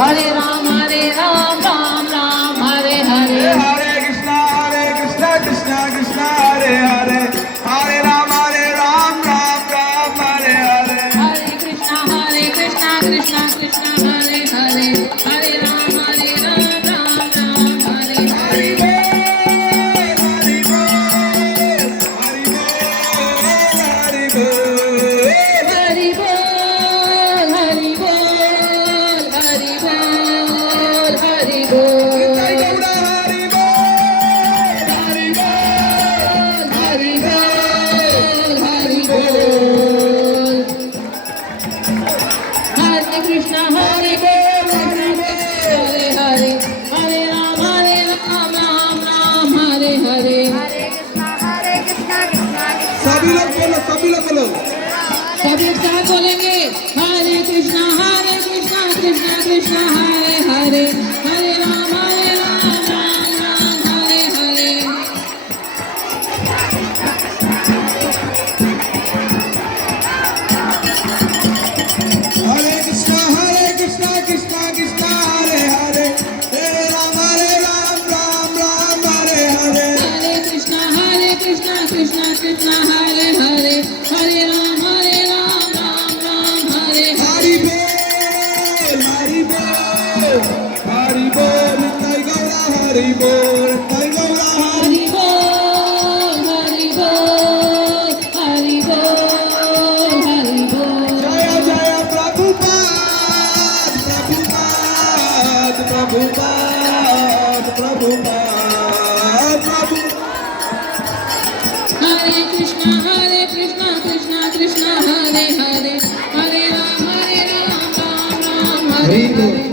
Hare Ram Ram Ram Hare Hare. Hare Krishna Krishna Krishna Hare Hare, Hare Ram Ram Ram Hare Hare. Hare Krishna Krishna Krishna Hare Hare. Hare Ram Ram Ram Hare Hare. Hari Bol, Hari Bol, Hari Bol, Hari Bol, Hari Bol, Hari Bol. Hari Bol, Hari Bol, Hari Bol, Hari Bol. Hare Krishna Hare Hare, Hare Ram Ram Hare Hare. सभी लोग बोलो, सभी लोग बोलो। सब एक साथ बोलेंगे हरे कृष्णा कृष्णा कृष्णा हरे हरे, हरे राम राम राम हरे हरे. हरे कृष्णा कृष्णा कृष्णा हरे हरे, हरे राम राम हरे हरे. हरे कृष्णा कृष्णा कृष्णा हरे हरे, हरे राम राम हरे हरे. हरि बोल, हरि बोल, हरि बोल, निताई गौरा हरि बोल, निताई गौरा हरि. हरि बोल, हरि बोल, हरि बोल, हरि बोल. जय जय प्रभुपाद, प्रभुपाद, प्रभुपाद, प्रभुपाद, प्रभु. हरे कृष्णा कृष्णा कृष्णा हरे हरे, हरे राम राम राम हरे हरि बोल. हरे.